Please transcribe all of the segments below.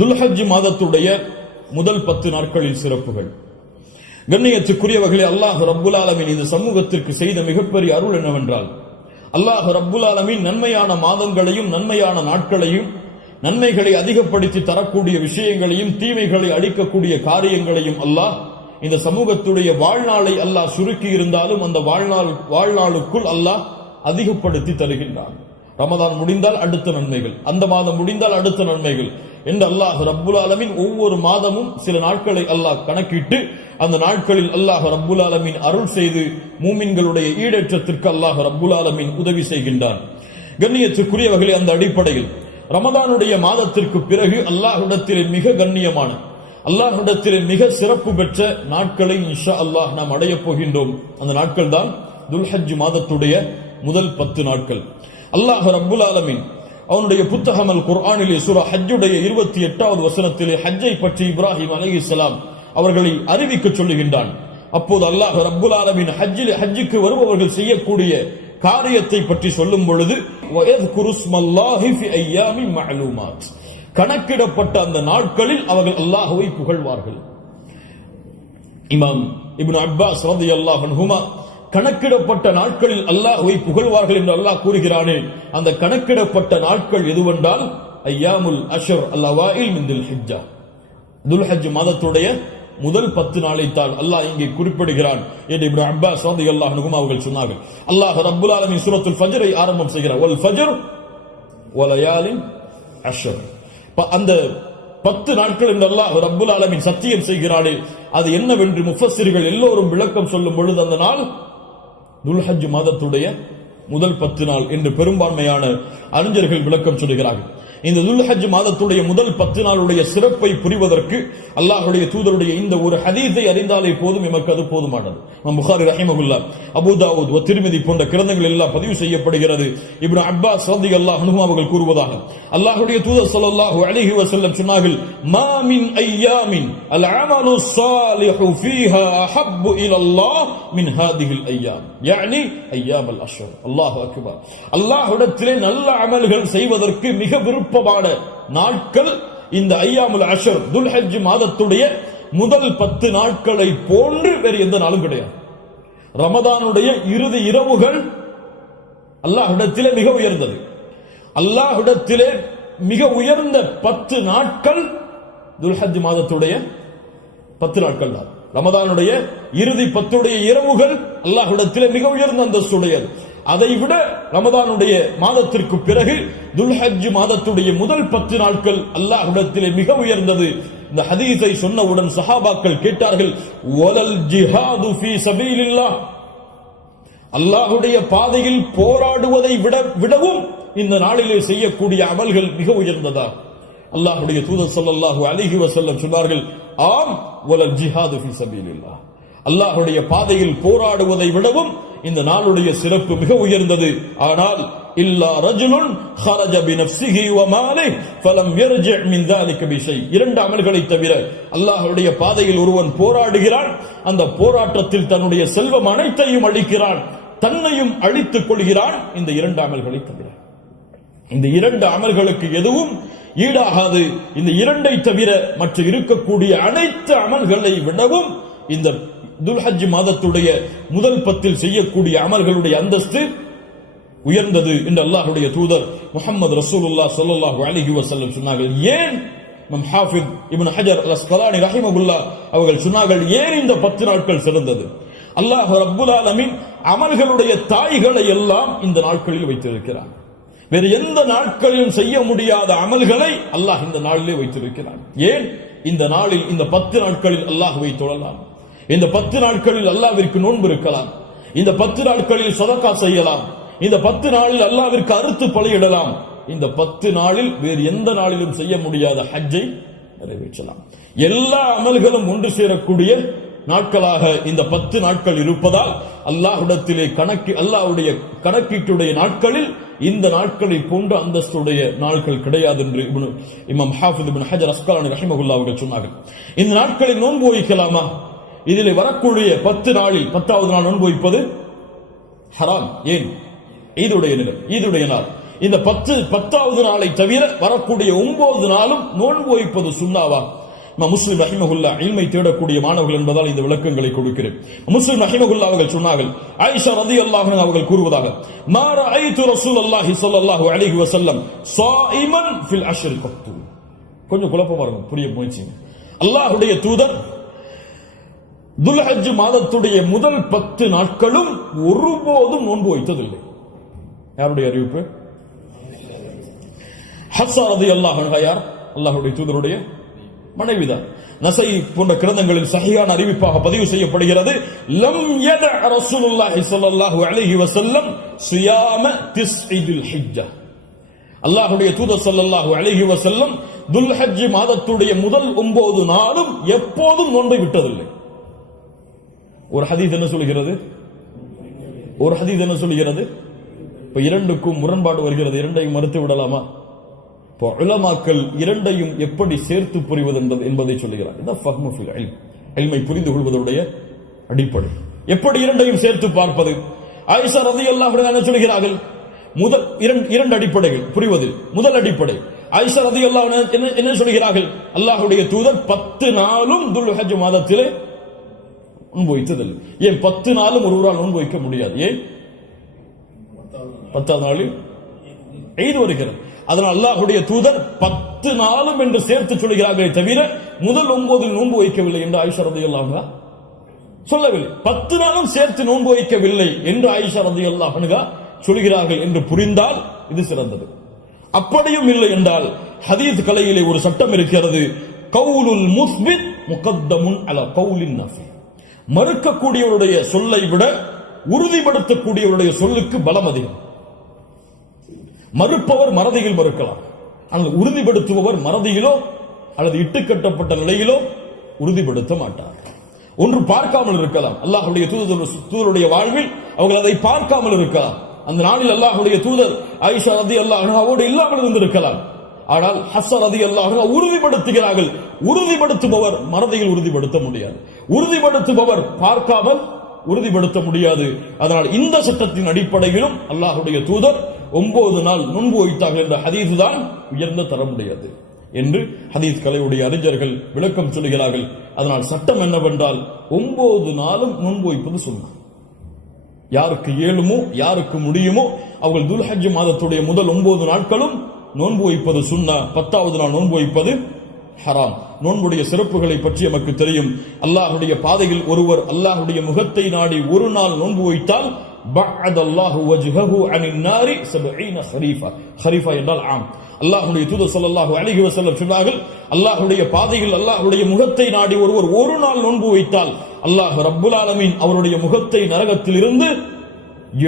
துல்ஹஜ் மாதத்துடைய முதல் 10 நாட்களில் சிறப்புகள். கண்ணியத்துக்குரியவர்களே, அல்லாஹ் ரப்புல் ஆலமீன் இந்த சமூகத்திற்கு செய்த மிகப்பெரிய அருள் என்னவென்றால், அல்லாஹ் ரப்புல் ஆலமீன் நன்மையான மாதங்களையும் நன்மையான நாட்களையும் நன்மைகளை அதிகப்படுத்தி தரக்கூடிய விஷயங்களையும் தீமைகளை அழிக்கக்கூடிய காரியங்களையும் அல்லாஹ் இந்த சமூகத்துடைய வாழ்நாளை அல்லாஹ் சுருக்கி இருந்தாலும் அந்த வாழ்நாளுக்குள் அல்லாஹ் அதிகப்படுத்தி தருகின்றான். ரமதான் முடிந்தால் அடுத்த நன்மைகள், அந்த மாதம் முடிந்தால் அடுத்த நன்மைகள் என்று அல்லாஹ் ரப்புல் ஆலமீன் ஒவ்வொரு மாதமும் சில நாட்களை அல்லாஹ் கணக்கிட்டு அந்த நாட்களில் அல்லாஹ் ரப்புல் ஆலமீன் அருள் செய்து மூமின்களுடைய ஈடேற்றத்திற்கு அல்லாஹ் ரப்புல் ஆலமீன் உதவி செய்கின்றான். கண்ணியத்துக்குரியவர்களே, அந்த அடிப்படையில் ரமதானுடைய மாதத்திற்கு பிறகு அல்லாஹ்விடத்திலே மிக கண்ணியமான, அல்லாஹ்விடத்திலே மிக சிறப்பு பெற்ற நாட்களை இன்ஷா அல்லாஹ் நாம் அடையப் போகின்றோம். அந்த நாட்கள் தான் துல்ஹஜ் மாதத்துடைய முதல் 10 நாட்கள். அல்லாஹ் ரப்புல் ஆலமீன் அவனுடைய புத்தகம் அல் குர்ஆனிலே சூரா ஹஜ்ஜுடைய 28வது வசனத்திலே ஹஜ்ஜை பற்றி இப்ராஹிம் அலைஹிஸ்ஸலாம் அவர்களை அறிவிக்க சொல்லுகின்றான். அப்போது அல்லாஹ் ரப்புல் ஆலமீன் ஹஜ்ஜுக்கு வருபவர்கள் செய்யக்கூடிய காரியத்தை பற்றி சொல்லும் பொழுது வயத்குருஸ்மல்லாஹி ஃபி அய்யாமின் மஅலூமாத், கணக்கிடப்பட்ட அந்த நாட்களில் அவர்கள் அல்லாஹ்வை புகழ்வார்கள். இமாம் இப்னு அப்பாஸ் ரலியல்லாஹு அன்ஹுமா கணக்கிடப்பட்ட நாட்களில் அல்லாஹ்வை புகழ்வார்கள் என்று அல்லாஹ் கூறுகிறானே, அந்த கணக்கிடப்பட்ட நாட்கள் எதுவென்றால் அய்யாமுல் அஷ்ர் அல்-அவாயில் மின் துல்ஹிஜ்ஜா, துல்ஹஜ் மாதத்துடைய முதல் 10 நாளை தான் அல்லாஹ் இங்கே குறிப்பிடுகிறான் என்று இப்னு அப்பாஸ் ரலியல்லாஹு அன்ஹுமா அவர்கள் சொன்னார்கள். அல்லாஹ் ரப்புல் ஆலமீன் சூரத்துல் ஃபஜ்ரை ஆரம்பம் செய்கிறார். வல் ஃபஜ்ர் வலயாலின் அஷ்ர், அந்த 10 நாட்கள் என்று அல்லாஹ் ரப்புல் ஆலமீன் சத்தியம் செய்கிறானே, அது என்னவென்று முஃபஸ்ஸிர்கள் எல்லோரும் விளக்கம் சொல்லும் பொழுது அந்த நாள் துல்ஹஜ் மாதத்துடைய முதல் 10 நாள் என்று பெரும்பான்மையான அறிஞர்கள் விளக்கம் சொல்கிறார்கள். இந்த துல்ஹஜ் மாதத்துடைய முதல் 10 நாளுடைய சிறப்பை புரிவதற்கு அல்லாஹ்வுடைய தூதருடைய இந்த ஒரு ஹதீஸை அறிந்தாலே போதும், எமக்கு அது போதுமானது. புகாரி ரஹிமஹுல்லாஹ், அபூ தாவூத் வ திர்மிதி போன்ற கிரந்தங்கள் எல்லாம் பதிவு செய்யப்படுகிறது. இப்னு அப்பாஸ் ரலியல்லாஹு அன்ஹு அவர்கள் கூறுவதாக, அல்லாஹ்வுடைய தூதர் ஸல்லல்லாஹு அலைஹி வஸல்லம் சொன்னார்கள், மா மின் அய்யாமின் அல் அமலு ஸாலிஹு ஃபீஹா அஹப்பு இலல்லாஹ் மின் ஹாதிஹில் அய்யாம், யானி அய்யாம் அல் அஷ்ர். அல்லாஹு அக்பர். அல்லாஹ்விடத்திலே நல்ல அமல்கள் செய்வதற்கு மிக விருப்பமான நாட்கள் இந்த அய்யாமுல் அஷ்ர், துல்ஹஜ் மாதத்துடைய முதல் 10 நாட்களை போன்று வேறு எந்த நாளும் கிடையாது. ரமதானுடைய இறுதி இரவுகள் அல்லாஹ்விடத்திலே மிக உயர்ந்தது. அல்லாஹ்விடத்திலே மிக உயர்ந்த 10 நாட்கள் துல்ஹஜ் மாதத்துடைய 10 நாட்கள் தான். ரமதானுடைய இறுதி 10 இரவுகள் அல்லாஹ்விடத்திலே மிக உயர்ந்த அந்தஸ்துடையது. அதைவிட ரமதானுடைய மாதத்திற்கு பிறகு துல்ஹஜ் மாதத்துடைய முதல் 10 நாட்கள் அல்லாஹ்விடத்திலே மிக உயர்ந்தது. இந்த ஹதீஸை சொன்னவுடன் சஹாபாக்கள் கேட்டார்கள், வலல் ஜிஹாது ஃபீ சபீலில்லாஹ், அல்லாஹ்வுடைய பாதையில் போராடுவதை விடவும் இந்த நாளிலே செய்யக்கூடிய அமல்கள் மிக உயர்ந்ததா? அல்லாஹ்வுடைய தூதர் ஸல்லல்லாஹு அலைஹி வஸல்லம் சொன்னார்கள், ஆம், வலல் ஜிஹாது ஃபீ சபீலில்லாஹ், அல்லாஹ்வுடைய பாதையில் போராடுவதை விடவும் இந்த நாளுடைய சிறப்பு மிக உயர்ந்தது. ஆனால் இல்லா ரஜுலுன் خرج بنفسه وماله فلم يرجع من ذلك بشيء, 2 அமல்களை தவிர அல்லாஹ்வுடைய பாதையில் ஒருவன் போராடுகிறான், அந்த போராட்டத்தில் தன்னுடைய செல்வம் அனைத்தையும் அளிக்கிறான், தன்னையும் அழித்துக் கொள்கிறான், இந்த 2 அமல்களை தவிர. இந்த 2 அமல்களுக்கு எதுவும் ஈடாகாது. இந்த 2ஐ தவிர மற்ற இருக்கக்கூடிய அனைத்து அமல்களை விடவும் இந்த துல்ஹஜ் மாதத்துடைய முதல் 10 செய்யக்கூடிய அமல்களுடைய அந்தஸ்து உயர்ந்தது என்று அல்லாஹ்வுடைய தூதர் முஹம்மது ரசூலுல்லாஹ் ஸல்லல்லாஹு அலைஹி வஸல்லம் சொன்னார்கள். ஏன்? நம் ஹாஃபிஸ் இப்னு ஹஜர் அல் அஸ்கலானி ரஹிமஹுல்லாஹ் அவர்கள் சொன்னார்கள், ஏன் இந்த 10 நாட்கள் சிறந்தது? அல்லாஹ் ரப்புல் ஆலமீன் அமல்களுடைய தாய்களை எல்லாம் இந்த நாட்களில் வைத்திருக்கிறார். வேறு எந்த நாட்களிலும் செய்ய முடியாத அமல்களை அல்லாஹ் இந்த நாளிலே வைத்திருக்கிறார். ஏன்? இந்த நாளில், இந்த 10 நாட்களில் அல்லாஹ்வை தொழலாம், இந்த 10 நாட்களில் அல்லாஹ்விற்கு நோன்பு இருக்கலாம், இந்த 10 நாட்களில் சதகா செய்யலாம், இந்த 10 நாளில் அல்லாஹ்விற்கு அறுத்து பலியிடலாம், இந்த 10 நாளில் வேறு எந்த நாளிலும் செய்ய முடியாத ஹஜ்ஜை நிறைவேற்றலாம். எல்லா அமல்களும் ஒன்று சேரக்கூடிய நாட்களாக இந்த 10 நாட்கள் இருப்பதால் அல்லாஹ்விடத்திலே அல்லாஹ்வுடைய கணக்கீட்டுடைய நாட்களில் இந்த நாட்களை போன்ற அந்தஸ்துடைய நாட்கள் கிடையாது என்று இமாம் ஹாஃபிஸ் இப்னு ஹஜர் அஸ்கலானி ரஹிமஹுல்லாஹ் அவர்கள் சொன்னார்கள். இந்த நாட்களில் நோன்பு வைக்கலாமா? இதிலே வரக்கூடிய 10 நாளில் 10வது நாள் நோன்பு வைப்பது ஹராம். ஏன்? ஈதுடைய நாள். இந்த 10வது நாளை தவிர வரக்கூடிய 9 நாளும் நோன்பு வைப்பது சுன்னாவா? முஸ்லிம் ரஹிமஹுல்லா இல்மை தேடக்கூடிய மாணவர்கள் என்பதால் இந்த விளக்கங்களை கொடுக்கிறேன். முஸ்லிம் ரஹிமஹுல்லா அவர்கள் சொன்னார்கள், ஆயிஷா ரலியல்லாஹு அன்ஹா அவர்கள் கூறுவதாக, மா ரஅய்து ரசூலுல்லாஹி ஸல்லல்லாஹு அலைஹி வஸல்லம் ஸாயிமன் ஃபில் அஷ்ர் கத்து. கொஞ்சம் குழப்பமா இருக்கும், புரிய முயற்சி. அல்லாஹ்வுடைய தூதர் துல்ஹஜ் மாதத்துடைய முதல் 10 நாட்களும் ஒருபோதும் நோன்பு வைத்ததில்லை. யாருடைய அறிவிப்பு? ஹஃப்ஸா ரலியல்லாஹு அன்ஹா யார்? அல்லாஹ்வுடைய தூதருடைய மனைவிதான். நஸை போன்ற கிரந்தங்களில் சஹீஹான அறிவிப்பாக பதிவு செய்யப்படுகிறது, லம் யத ரசூலுல்லாஹி ஸல்லல்லாஹு அலைஹி வஸல்லம் ஸியாம திஸ்இல் ஹிஜ்ஜா. அல்லாஹ்வுடைய தூதர் ஸல்லல்லாஹு அலைஹி வஸல்லம் துல்ஹஜ் மாதத்துடைய முதல் 9 நாளும் எப்போதும் நோன்பை விட்டதில்லை. ஒரு ஹதீஸ் என்ன சொல்கிறது? இப்ப இரண்டுக்கும் முரண்பாடு வருகிறது, இரண்டையும் மறுத்து விடலாமா? இப்போ உலமாக்கள் இரண்டையும் எப்படி சேர்த்து புரிவது என்பதை சொல்லுகிறார். இதான் ஃபஹ்மு ஃபில் இல்ம், இல்மை புரிந்து கொள்வதுடைய அடிப்படை. எப்படி இரண்டையும் சேர்த்து பார்ப்பது? ஆயிஷா ரலியல்லாஹு அன்ஹா என்ன சொல்கிறார்கள்? முதல் இரண்டு அடிப்படைகள் புரிவது. முதல் அடிப்படை, ஆயிஷா ரலியல்லாஹு அன்ஹா என்ன சொல்கிறார்கள்? அல்லாஹ்வுடைய தூதர் 10 நாளும் துல்ஹஜ் மாதத்திலே நோன்பு வைத்ததில்லை. ஏன் 10 நாளும் ஒருவரால் நோன்பு வைக்க முடியாது? ஏன்? 10வது நாளில் ஈத் வருகிறது. அதனால் அல்லாஹ்வுடைய தூதர் 10 நாளும் என்று சேர்த்து சொல்கிறார்களே தவிர முதல் 9 நோன்பு வைக்கவில்லை என்று ஆயிஷா ரலியல்லாஹு அன்ஹா சொல்லவில்லை. 10 நாளும் சேர்த்து நோன்பு வைக்கவில்லை என்று ஆயிஷா ரலியல்லாஹு அன்ஹா சொல்கிறார்கள் என்று புரிந்தால் இது சிறந்தது. அப்படியும் இல்லை என்றால் ஹதீஸ் கலையிலே ஒரு சட்டம் இருக்கிறது, கவுலுல் முஸ்பித் முகத்தமுன் அலா கவுலின் நஃபி. மறுக்கக்கூடியவருடைய சொல்லை விட உறுதிப்படுத்தக்கூடியவருடைய சொல்லுக்கு பலம் அதிகம். மறுப்பவர் மறதியில் மறுக்கலாம், ஆனால் உறுதிப்படுத்துபவர் மறதியிலோ அல்லது இட்டுக்கட்டப்பட்ட நிலையிலோ உறுதிப்படுத்த மாட்டார். ஒன்று பார்க்காமல் இருக்கலாம், அல்லாஹ்வுடைய தூதருடைய வாழ்வில் அவர்கள் அதை பார்க்காமல் இருக்கலாம். அந்த நாளில் அல்லாஹ்வுடைய தூதர் ஆயிஷா ரலியல்லாஹு அன்ஹாவோடு இல்லாமல் இருந்திருக்கலாம். ஆனால் ஹஃப்ஸா ரலியல்லாஹு அன்ஹா உறுதிப்படுத்துகிறார்கள். உறுதிப்படுத்துபவர் மறதியில் உறுதிப்படுத்த முடியாது, உறுதிப்படுத்துபவர் பார்க்காமல் உறுதிப்படுத்த முடியாது. அதனால் இந்த சட்டத்தின் அடிப்படையிலும் அல்லாஹ்வுடைய தூதர் 9 நாள் நோன்பு வைத்தார்கள் என்ற ஹதீஸ் தான் உயர்ந்த தரமுடையது என்று ஹதீஸ் கலையுடைய அறிஞர்கள் விளக்கம் சொல்கிறார்கள். அதனால் சட்டம் என்னவென்றால் 9 நாளும் நோன்பு வைப்பது சுன்னா. யாருக்கு இயலுமோ யாருக்கு முடியுமோ அவர்கள் துல்ஹஜ் மாதத்துடைய முதல் 9 நாட்களும் நோன்பு வைப்பது சுன்னா, 10வது நாள் நோன்பு வைப்பது ஹராம். நோன்புடைய சிறப்புகளை பற்றி நமக்கு தெரியும். அல்லாஹ்வுடைய பாதையில் ஒருவர் அல்லாஹ்வுடைய முகத்தை நாடி ஒரு நாள் நோன்பு வைத்தால் பஅதல்லாஹு வஜ்ஹஹு அனின் நாரி 70 ஹரீஃபா. ஹரீஃபா என்றால் ஆம். அல்லாஹ்வுடைய தூதர் ஸல்லல்லாஹு அலைஹி வஸல்லம் சொன்னார்கள், அல்லாஹ்வுடைய பாதையில் அல்லாஹ்வுடைய முகத்தை நாடி ஒருவர் ஒரு நாள் நோன்பு வைத்தால் அல்லாஹ் ரப்புல் ஆலமீன் அவருடைய முகத்தை நரகத்திலிருந்து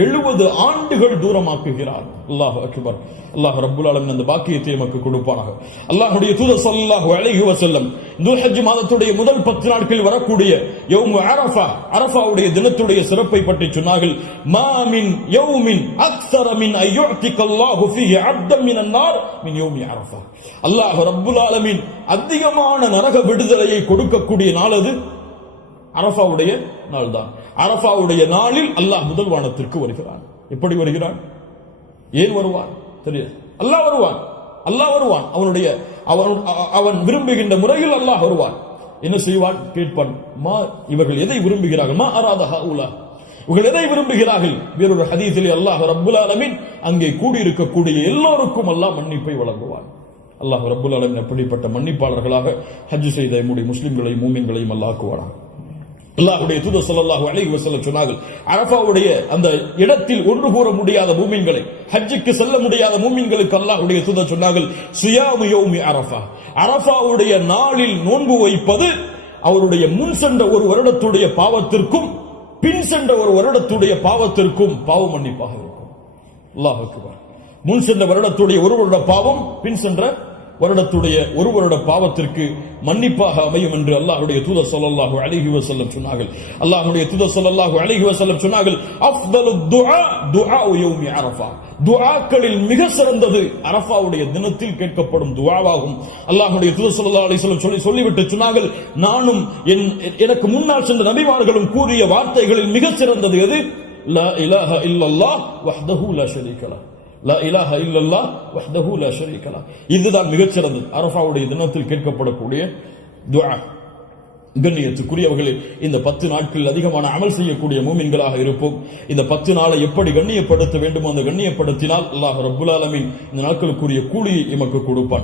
70 ஆண்டுகள் தூரமாக்குகிறார். அல்லாஹ் அக்பர். அல்லாஹ் ரப்புல் ஆலமீன் அந்த பாக்கியத்தை நமக்கு கொடுப்பானாக. அல்லாஹ்வுடைய தூதர் ஸல்லல்லாஹு அலைஹி வஸல்லம் துல்ஹஜ் மாதத்துடைய முதல் 10 நாட்களில் வரக்கூடிய யௌம் அரஃபா, அரஃபாவுடைய தினத்துடைய சிறப்பை பற்றி சொன்னார்கள். மா மின் யௌமின் அக்ஸர மின் அய்யுதிகல்லாஹு ஃபீஹி அப்தன் மினன் நார் மின் யௌமி அரஃபா. அல்லாஹ் ரப்புல் ஆலமீன் அதிகமான நரக விடுதலையை கொடுக்கக்கூடிய நாள் அது அரஃபாவுடைய நாள் தான். அரஃபாவுடைய நாளில் அல்லாஹ் முதல் வானத்திற்கு வருகிறான். எப்படி வருகிறான்? ஏன் வருவான் தெரியாது. அல்லாஹ் வருவான், அல்லாஹ் வருவான். அவன் விரும்புகின்ற முறையில் அல்லாஹ் வருவான். என்ன செய்வான்? கேட்பான், மா இவர்கள் எதை விரும்புகிறார்கள்? மா அராத ஹவுலா, இவர்கள் எதை விரும்புகிறார்கள்? வேறொரு ஹதீஸிலே அல்லாஹ் ரப்புல் ஆலமீன் அங்கே கூடியிருக்கக்கூடிய எல்லோருக்கும் அல்லாஹ் மன்னிப்பை வழங்குவான். அல்லாஹ் ரப்புல் ஆலமீன் அப்படிப்பட்ட மன்னிப்பாளர்களாக ஹஜ் செய்த நம்முடைய முஸ்லிம்களையும் மூமின்களையும் அல்லாஹ் ஆக்குவானாக. அல்லாஹ்வுடைய தூதர் ஸல்லல்லாஹு அலைஹி வஸல்லம் சொன்னார்கள், அரஃபாவுடைய அந்த இடத்தில் ஒன்று கூற முடியாத மூமின்களை, ஹஜ்ஜுக்கு செல்ல முடியாத மூமின்களுக்கு அல்லாஹ்வுடைய தூதர் சொன்னார்கள், ஸியாமு யௌமி அரஃபா, அரஃபாவுடைய நாளில் நோன்பு வைப்பது அவருடைய முன் சென்ற ஒரு வருடத்துடைய பாவத்திற்கும் பின் சென்ற ஒரு வருடத்துடைய பாவத்திற்கும் பாவ மன்னிப்பாக இருக்கும். அல்லாஹ் அக்பர். முன் சென்ற வருடத்துடைய ஒரு வருட பாவம் பின் சென்ற வருடத்துடைய ஒரு வருட பாவத்திற்கு மன்னிப்பாக அமையும் என்று அல்லாஹ்வுடைய தூதர் ஸல்லல்லாஹு அலைஹி வஸல்லம் சொன்னார்கள். அல்லாஹ்வுடைய தூதர் ஸல்லல்லாஹு அலைஹி வஸல்லம் சொன்னார்கள், அஃதலுத் துஆ துஆஉ யௌமி அரஃபா, துஆக்களில் மிக சிறந்தது அரஃபாவுடைய தினத்தில் கேட்கப்படும் துஆவாகும். அல்லாஹ்வுடைய தூதர் ஸல்லல்லாஹு அலைஹி வஸல்லம் சொல்லிவிட்டு சொன்னார்கள், நானும் எனக்கு முன்னால் சென்ற நபிமார்களும் கூறிய வார்த்தைகளில் மிக சிறந்தது எது? லா இலாஹ இல்லல்லாஹ் வஹ்தஹு லா ஷரீக லஹ், லா இலாஹ இல்லல்லாஹ் வஹ்தஹு லா ஷரீக லஹ். இதுதான் மிகச்சிறந்தது அரஃபாவுடைய தினத்தில் கேட்கப்படக்கூடிய துஆ. கண்ணியத்துக்குரியவர்களே, இந்த 10 நாட்களில் அதிகமான அமல் செய்யக்கூடிய மூமின்களாக இருப்போம். இந்த 10 நாளை எப்படி கண்ணியப்படுத்த வேண்டுமோ அந்த கண்ணியப்படுத்தினால் அல்லாஹ் ரப்புல் ஆலமீன் இந்த நாட்களுக்குரிய கூலியை எமக்கு கொடுப்பான்.